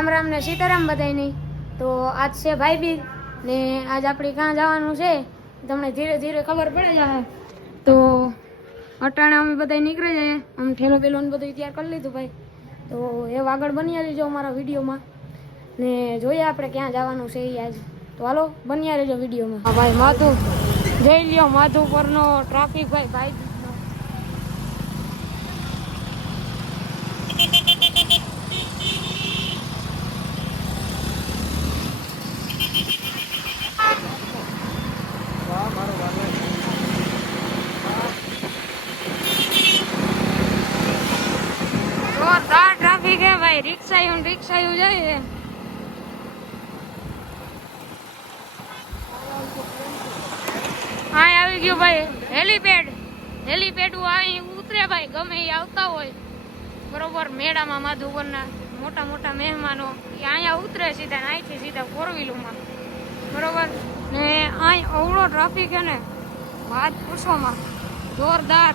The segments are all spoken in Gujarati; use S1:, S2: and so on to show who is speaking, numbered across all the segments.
S1: રામ રામ ને સીતારામ બધાયની તો આજ છે ભાઈ બીજ ને આજ આપણે ક્યાં જવાનું છે? તમને ધીરે ધીરે ખબર પડે જાય તો અટાણે અમે બધા નીકળી જઈએ. આમ ઠેલો પેલો ને બધું તૈયાર કરી લીધું ભાઈ. તો એ આગળ બન્યા રહેજો અમારા વિડીયોમાં. ને જોઈએ આપણે ક્યાં જવાનું છે એ આજ. તો હાલો, બન્યા રહેજો વિડીયોમાં. ભાઈ માધુ જઈ લ્યો માધુ પરનો ટ્રાફિક ભાઈ ભાઈ બીજનો જોરદાર ટ્રાફિક હે ભાઈ રિક્ષાયું જાય જાય હા આવી ગયું ભાઈ. હેલીપેડ. હેલીપેડ અહીં ઉતરે ભાઈ, ગમે એ આવતા હોય. બરોબર, મેળામાં માધુપરના મોટા મોટા મહેમાનો એ અહીંયા ઉતરે સીધા ને અહીંથી સીધા ફોર વ્હીલમાં બરોબર? ને અહીં અવળો ટ્રાફિક હે ને, વાત પૂછવામાં. જોરદાર.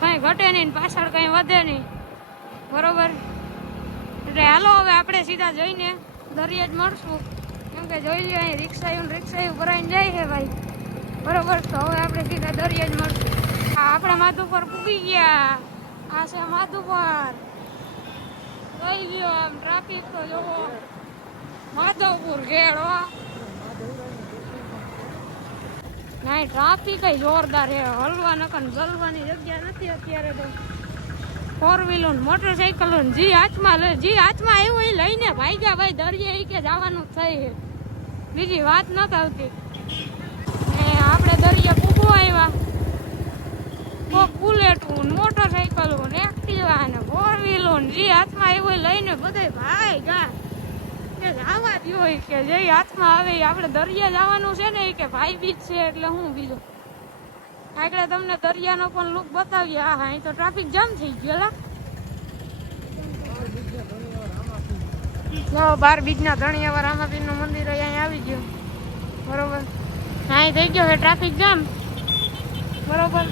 S1: કઈ ઘટે નહીં પાછળ કઈ વધે નહીં. બરોબર? એટલે હાલો, હવે આપણે સીધા જઈને દરિયે જ મળશું. કેમ કે જોઈ લઈએ અહીં રિક્ષાયું રિક્ષા એવું ભરાઈને જાય છે ભાઈ. બરોબર, તો હવે આપણે સીધા દરિયે જ મળશું. હા આપણા માધુપર પૂગી ગયા. આ છે માધુપર. જોઈ ગયો આમ ટ્રાફિક તો જોવો. માધવપુર ઘેડો નહીં ટ્રાફિક જોરદાર છે. હલવા નકર જલવાની જગ્યા નથી અત્યારે તો. ફોર વ્હીલર મોટરસાઇકલ જે હાથમાં જે હાથમાં આવ્યું એ લઈને ભાગ્યા ભાઈ, દરિયે કે જવાનું થઈ બીજી વાત નથી આવતી ને આપણે દરિયા પૂગવા આવ્યા. કોક બુલેટું ને મોટરસાઇકલો ને એક્ટિવા ને ફોર વ્હીલર જે હાથમાં આવ્યું એ લઈને બધે ભાઈ ગા કે જવા ઈ કે જે હાથમાં આવે આપણે દરિયા જવાનું છે ને કે ભાઈ બીજ છે એટલે હું બીજું. આગળ તમને દરિયાનો પણ લુક બતાવીએ. હા હા અહીં તો ટ્રાફિક જામ થઈ ગયો લા. બાર બીજના ધણિયાવા રામાપીરનું મંદિર અહીંયા આવી ગયું. બરોબર. અહીં થઈ ગયો છે ટ્રાફિક જામ બરોબર.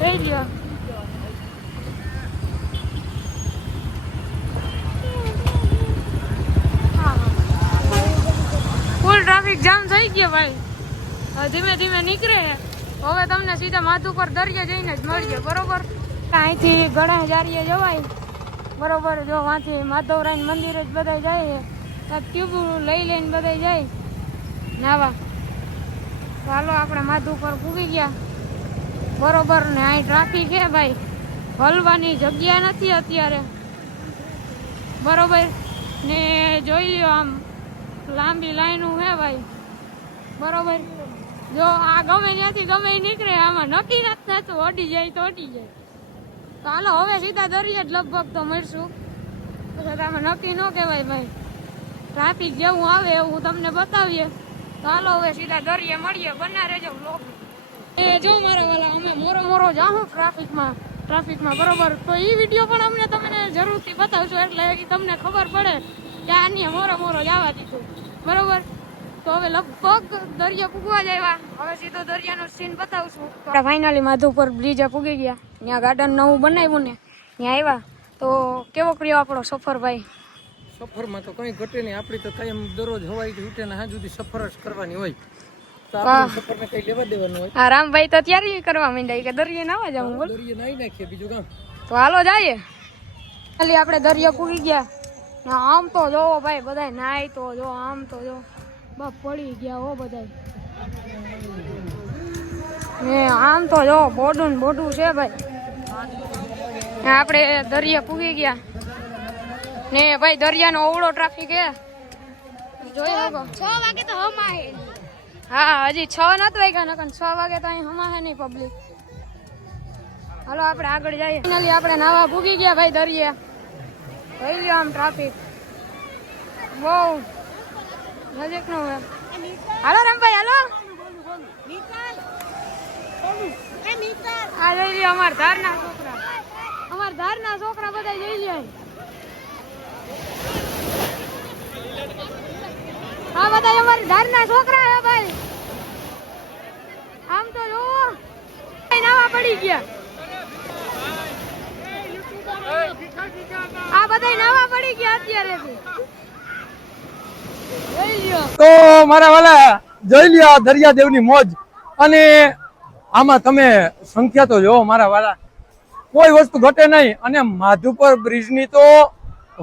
S1: થઈ ગયો. ફૂલ ટ્રાફિક જામ થઈ ગયો ભાઈ. ધીમે ધીમે નીકળે. હવે તમને સીધા માથું પર દરિયે જઈને જ મળીએ, બરોબર? અહીંથી ઘણા જારીએ જવાય. બરોબર, જો વાંથી માધવરાય મંદિર જ બધા જાય છે ટ્યુબ લઈ લઈને બધા જાય. નાવા હાલો આપણે માધુ પર પૂગી ગયા. બરોબર, ને અહીં ટ્રાફિક છે ભાઈ. હલવાની જગ્યા નથી અત્યારે. બરોબર, ને જોઈ લો આમ લાંબી લાઈનો છે ભાઈ. બરોબર, જો ગમે ત્યાંથી ગમે નીકળે, આમાં નક્કી નથી થતું અડી જાય તો અડી જાય. તો હાલો હવે સીધા દરિયે જ લગભગ તો મળશું. પછી આમાં નક્કી ન કહેવાય ભાઈ. ટ્રાફિક જેવું આવે એવું તમને બતાવીએ. તો હાલો હવે સીધા દરિયે મળીએ. બના રહેજો બ્લોક એ જો મારા વાલા, અમે મોરો મોરો જાઉં ટ્રાફિકમાં ટ્રાફિકમાં બરોબર. તો એ વીડિયો પણ અમને તમને જરૂરથી બતાવશો. એટલે એ તમને ખબર પડે કે આની મોરો મોરો જવા દીધું. બરોબર? તો હવે લગભગ દરિયા પૂગવા જ આવ્યા. હવે સીધો દરિયાનો સીન બતાવશું. આપણે ફાઇનલી માધુપર બ્રિજ પૂગી ગયા. ત્યાં ગાર્ડન નવું બનાવ્યું ને ત્યાં આવ્યા. તો કેવો પ્રિય આપણો સફર ભાઈ
S2: સફરમાં તો કઈ ઘટે નહીં. આપણી તો કાયમ દરરોજ હવાઈ ઉઠે ને હા સુધી સફર જ કરવાની હોય. તો
S1: વાહ.
S2: આપણે સફરને કઈ લેવા દેવાનું હોય?
S1: આ રામભાઈ તો ત્યારે કરવા માંડ્યા. કે દરિયે નાવા જાઉં બોલ.
S2: દરિયે નાઈ નાખીએ બીજું કામ.
S1: તો હાલો જઈએ. ખાલી આપણે દરિયા પૂગી ગયા. આમ તો જોવો ભાઈ બધા નાય તો જો આમ તો જો. બાપ પડી ગયા હો બધાય. ને આમ તો જો બોડું બોડું છે ભાઈ. આપણે દરિયા પૂગી ગયા. ને ભાઈ દરિયાનો ઓવળો ટ્રાફિક હે. જોઈ શકો?
S3: છ વાગે તો હમાય
S1: હા હજી છ નત વાગ્યા નકર છ વાગે તો અહીં હમાશે નહીં પબ્લિક હાલો આપણે આગળ જઈએ. ફાઇનલી આપણે નાવા પૂગી ગયા ભાઈ દરિયા. થઈ ગયો આમ ટ્રાફિક બહુ નજીકનું હાલો રામભાઈ, હાલો. આ લઈ લ્યો અમાર ધારના છોકરા. અમાર ધારના છોકરા બધા જોઈ લ્યો હા બધા અમારી ધારના છોકરા હે ભાઈ. આમ તો જો નાવા પડી ગયા. આ બધા નાવા પડી ગયા અત્યારે
S2: તો મારા વાલા જોઈ લ્યો આ દરિયાદેવની મોજ. અને આમાં તમે સંખ્યા તો જોવો મારા વાલા. કોઈ વસ્તુ ઘટે નહીં. અને માધુપર બ્રિજની તો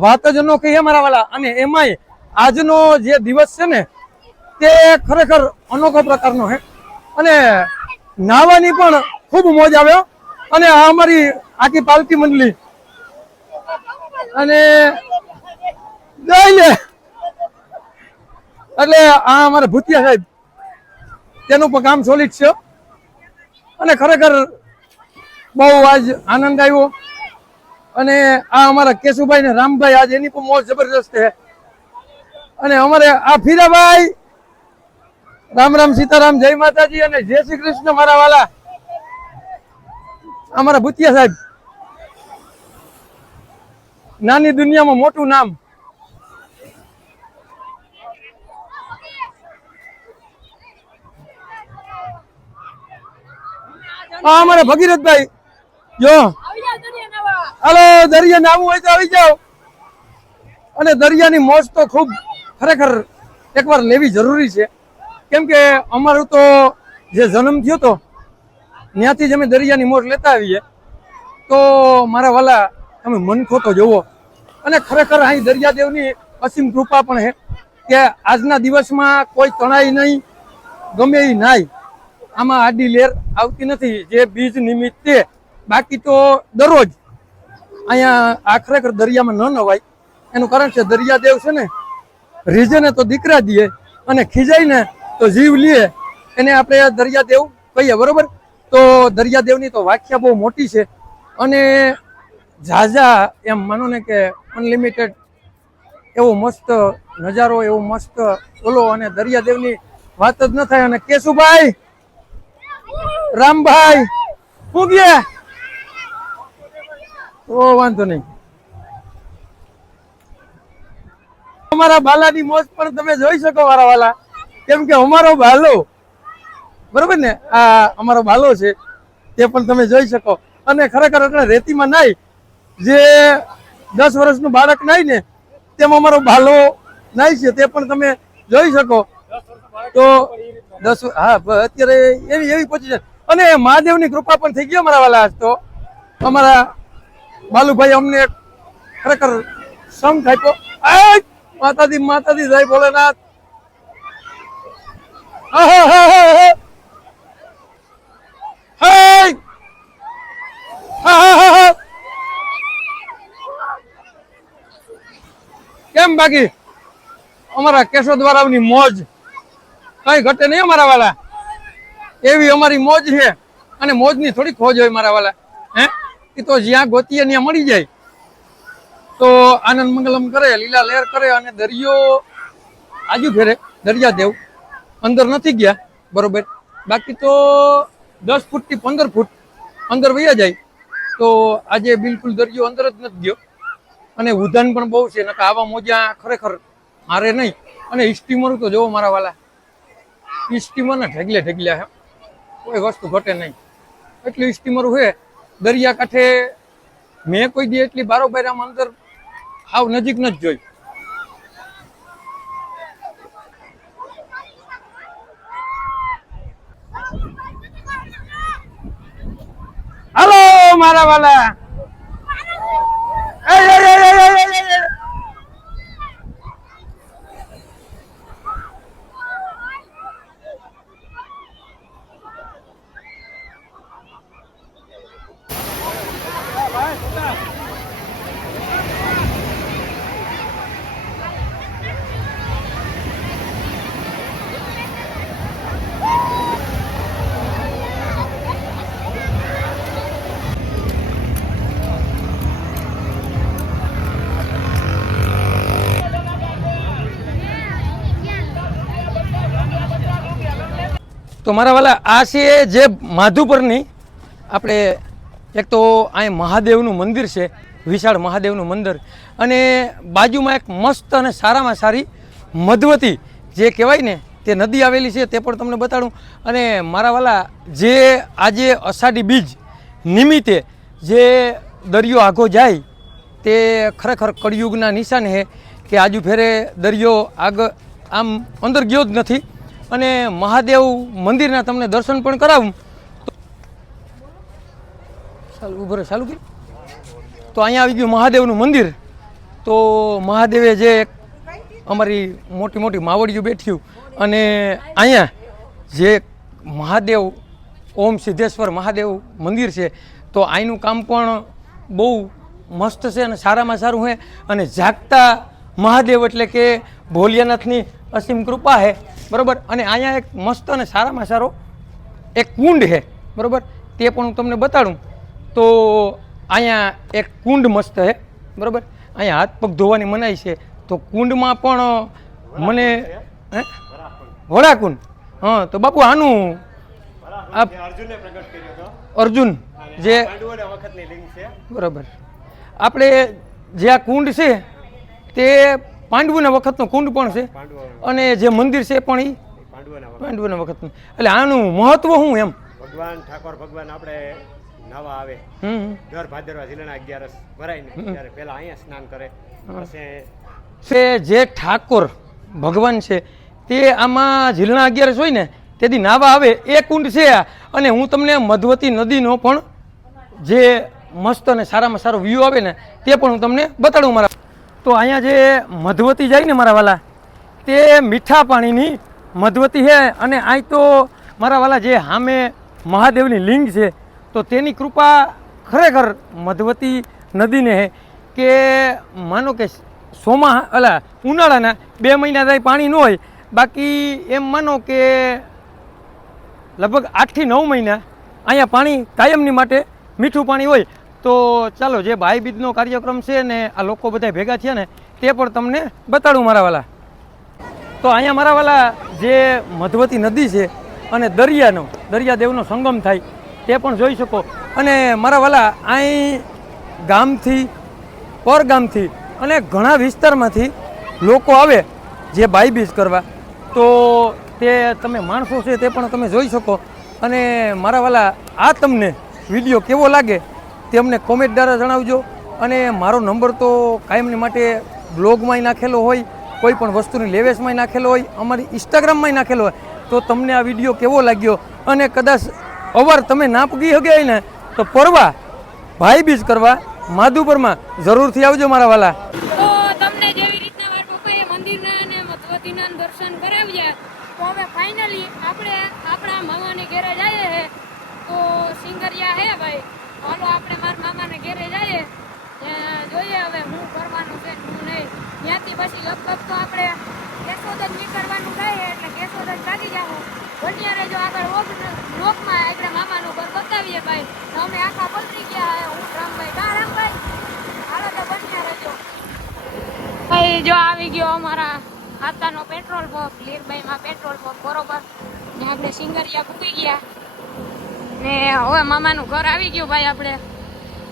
S2: વાત જ ન કહીએ મારા વાલા. અને એમાંય આજનો જે દિવસ છે ને, તે ખરેખર અનોખો પ્રકારનો છે અને નાહવાની પણ ખૂબ મોજ આવ્યો અને આ અમારી આખી પાલકી મંડળી. અને જોઈ લે. એટલે આ અમારા ભૂતિયા સાહેબ, તેનું પણ કામ સોલિડ છે. અને ખરેખર બહુ આજ આનંદ આવ્યો. અને આ અમારા કેશુભાઈ ને રામભાઈ આજ એની પણ મોજ જબરદસ્ત છે. અને અમારે આ ફીરાભાઈ રામ રામ સીતારામ, જય માતાજી અને જય શ્રી કૃષ્ણ મારા વાલા. અમારા ભૂતિયા સાહેબ, નાની દુનિયામાં મોટું નામ હા અમારા ભગીરથભાઈ. જો. હાલો, દરિયા નાવું હોય તો આવી જાઓ. અને દરિયાની મોજ તો ખૂબ ખરેખર એકવાર લેવી જરૂરી છે. કેમ કે અમારું તો જે જન્મ થયો તો, ત્યાંથી જ અમે દરિયાની મોજ લેતા આવીએ. તો મારા વાલા, તમે મનખો તો જોવો. અને ખરેખર અહીં દરિયાદેવની અસીમ કૃપા પણ છે કે આજના દિવસમાં કોઈ તણાઈ નહીં, ગમે એ નાય. આમાં આડી લેર આવતી નથી, જે બીજ નિમિત્તે બાકી તો દરરોજ અહીંયા આ ખરેખર દરિયામાં ન નવાય. એનું કારણ છે દરિયાદેવ છે ને રીઝને તો દીકરા દે અને ખીજાય ને તો જીવ લે એને આપણે દરિયાદેવ કહીએ, બરોબર? તો દરિયાદેવની તો વ્યાખ્યા બહુ મોટી છે. અને ઝાઝા એમ માનો ને કે અનલિમિટેડ એવો મસ્ત નજારો, એવો મસ્ત ઓલો અને દરિયાદેવની વાત જ ન થાય. અને કેશુભાઈ રામભાઈ શું ગયા ઓ, વાંધો નહીં. અમારા બાલાની મોજ પણ તમે જોઈ શકો મારા વાલા. કેમ કે અમારો બાલો, બરોબર ને? આ અમારો બાલો છે, તે પણ તમે જોઈ શકો. અને ખરેખર એટલે રેતીમાં નાય જે દસ વર્ષનું બાળક નાય ને, તેમાં અમારો બાલો નાય છે, તે પણ તમે જોઈ શકો. તો દસ હા અત્યારે એવી એવી પોઝિશન અને મહાદેવની કૃપા પણ થઈ ગઈ અમારા વાલા આજ તો. અમારા બાલુભાઈ અમને ખરેખર સમ આપ્યો. માતાજી માતાજી, જય ભોલેનાથ! કેમ બાકી? અમારા કેશોદ વાળાની મોજ. કઈ ઘટે નહીં અમારા વાલા. એવી અમારી મોજ છે. અને મોજની થોડી ખોજ હોય મારા વાલા. હે? એ તો જ્યાં ગોતીએ ત્યાં મળી જાય. તો આનંદ મંગલમ કરે, લીલા લહેર કરે અને દરિયો આજુ ફેરે, દરિયા દેવ. અંદર નથી ગયા. બરોબર. બાકી તો દસ ફૂટથી પંદર ફૂટ અંદર વયા જાય. તો આજે બિલકુલ દરિયો અંદર જ નથી ગયો. અને ઉધાન પણ બહુ છે. નકા આવા મોજા ખરેખર મારે નહીં. અને હિસ્ટ્રી સ્ટીમર તો જોવો મારા વાલા. ઈ સ્ટીમર ને ઢગલે ઢગલ્યા હે. કોઈ વસ્તુ ઘટે નહીં. એટલી સ્ટીમર હોય દરિયાકાંઠે મેં કોઈ દી એટલી બારોબાર આમ અંદર આવ નજીક ન જ જોઈ. હાલો મારા વાલા એ, એ, એ, એ, એ, એ, એ. તો મારા વાલા, આ છે જે માધુપરની, આપણે એક તો અહીં મહાદેવનું મંદિર છે, વિશાળ મહાદેવનું મંદિર. અને બાજુમાં એક મસ્ત અને સારામાં સારી મધવતી, જે કહેવાય ને, તે નદી આવેલી છે, તે પણ તમને બતાડું. અને મારા વાલા, જે આજે અષાઢી બીજ નિમિત્તે જે દરિયો આઘો જાય, તે ખરેખર કળિયુગના નિશાન છે કે આજુ ફેરે દરિયો આગ આમ અંદર ગયો જ નથી. અને મહાદેવ મંદિરના તમને દર્શન પણ કરાવું. ચાલુ ઊભો રહે, ચાલુ કરી તો અહીંયા આવી ગયું મહાદેવનું મંદિર. તો મહાદેવે જે એક અમારી મોટી મોટી માવડીઓ બેઠ્યું અને અહીંયા જે મહાદેવ, ઓમ સિદ્ધેશ્વર મહાદેવ મંદિર છે, તો અહીંનું કામ પણ બહુ મસ્ત છે અને સારામાં સારું છે. અને જાગતા મહાદેવ એટલે કે ભોલિયાનાથની અસીમ કૃપા છે બરાબર અને અહીંયા એક મસ્ત અને સારામાં સારો એક કુંડ છે બરાબર તે પણ હું તમને બતાડું. તો અહીંયા એક કુંડ મસ્ત છે બરાબર? અહીંયા હાથ પગ ધોવાની મનાઈ છે. તો કુંડમાં પણ મને હે? વડાકુંડ. હા તો બાપુ આનું આ
S3: અર્જુને
S2: જે બરાબર. આપણે જે આ કુંડ છે તે પાંડવોના વખતનો કુંડ પણ છે. અને જે મંદિર છે પણ એ
S3: પાંડવોના
S2: વખતનું. એટલે આનું મહત્વ શું એમ?
S3: ભગવાન ઠાકોર ભગવાન આપણે નવા આવે.
S2: હમ.
S3: દર ભાદરવા જિલ્લાના અગિયારસ ભરાય ને ત્યારે પહેલા અહીંયા સ્નાન કરે.
S2: છે જે ઠાકોર ભગવાન છે તે આમાં ઝીલણા અગિયારસ હોય ને તેથી નાવા આવે એ કુંડ છે આ. અને હું તમને મધવતી નદીનો પણ જે મસ્ત અને સારામાં સારો વ્યૂ આવે ને તે પણ હું તમને બતાડું મારા તો અહીંયા જે મધવતી જાય ને મારા વાલા, તે મીઠા પાણીની મધવતી છે અને અહીં તો મારા વાલા જે સામે મહાદેવની લિંગ છે, તો તેની કૃપા ખરેખર મધવતી નદીને છે કે માનો કે સોમા, અલા, ઉનાળાના બે મહિના થાય પાણી ન હોય, બાકી એમ માનો કે લગભગ આઠથી નવ મહિના અહીંયા પાણી કાયમની માટે મીઠું પાણી હોય તો ચાલો, જે ભાઈ કાર્યક્રમ છે ને આ લોકો બધા ભેગા થયા ને, તે પણ તમને બતાડું મારા વાલા. તો અહીંયા મારા વાલા જે મધવતી નદી છે અને દરિયાનો, દરિયાદેવનો સંગમ થાય, તે પણ જોઈ શકો. અને મારા વાલા અહીં ગામથી, પર ગામથી અને ઘણા વિસ્તારમાંથી લોકો આવે જે બાઈબીજ કરવા. તો તે તમે માણસો છે તે પણ તમે જોઈ શકો. અને મારા વાલા, આ તમને વીડિયો કેવો લાગે તે અમને કોમેન્ટ દ્વારા જણાવજો. અને મારો નંબર તો કાયમની માટે બ્લોગમાંય નાખેલો હોય, કોઈ પણ વસ્તુની લેવેસમાંય નાખેલો હોય, અમારી ઇન્સ્ટાગ્રામમાંય નાખેલો હોય, તો તમને આ વીડિયો કેવો લાગ્યો? અને કદાચ અવાર તમે ના પૂગી ગયા ને, તો પરવા ભાઈ બીજ કરવા, માધુપરમાં જરૂરથી આવજો મારા વાલા
S1: તો તમને જેવી રીતના મારા પપ્પાએ મંદિરના અને ભગવતીના દર્શન કરાવ્યા તો હવે ફાઇનલી આપણે આપણા મામાને ઘેરે જઈએ છે તો સિંગરિયા હે ભાઈ હાલો આપણે મારા મામાને ઘેરે જઈએ ત્યાં જોઈએ હવે શું કરવાનું છે શું નહીં ત્યાંથી પછી લગભગ તો આપણે ગેસોદન નીકળવાનું થાય એટલે કેશોદ જ ચાલી જાઓ. બન્યા જો આગળ ઓગ લોકમાં આપણે મામાનું ઘર બતાવીએ ભાઈ. તો અમે આખા પલરી ગયા હે. રામભાઈ કા રામભાઈ. હાલો તો બન્યા રહેજો. ભાઈ, જો આવી ગયો અમારા આતાનો પેટ્રોલ પંપ. લીરબાઈમાં પેટ્રોલ પંપ, બરોબર. ને આપણે સિંગરિયા પૂકી ગયા. ને હવે મામાનું ઘર આવી ગયું ભાઈ આપણે.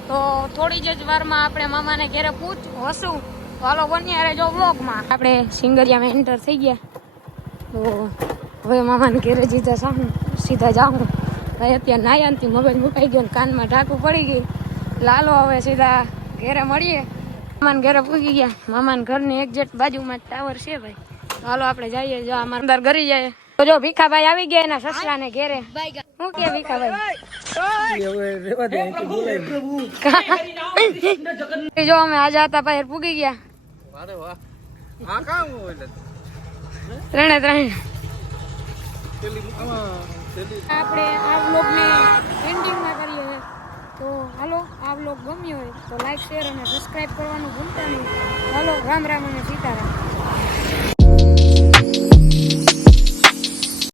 S1: તો થોડી જ વારમાં આપણે મામાને ઘેરે પૂછ તો હાલો બન્યા જો વ્લોગમાં. આપણે સિંગરિયામાં એન્ટર થઈ ગયા. તો હવે મામાને ઘરે જીધા સાહું સીધા જાઉં. ભાઈ અત્યારે નાયાનથી મોબાઈલ મુકાઈ ગયો ને કાનમાં ઢાંકું પડી ગયું. લાલો હવે સીધા ઘેરે મળીએ. મામાને ઘરે પૂગી ગયા. મામાના ઘરની એક્ઝેક્ટ બાજુમાં ટાવર છે ભાઈ. હાલો આપણે જઈએ. જો અમારા અંદર ઘરી જાય. તો જો ભીખાભાઈ આવી ગયા એના સસરાને ઘેરે. હું કે ભીખાભાઈ? જો અમે આજે હતા પાછળ પૂગી ગયા. ત્રણે ત્રણ. આપણે આ વ્લોગને એન્ડિંગમાં કરીએ છીએ તો હાલો આ બ્લોગ ગમ્યો હોય તો લાઈક શેર અને સબસ્ક્રાઈબ કરવાનું ભૂલતા નહીં. હાલો રામ રામ અને સીતારામ.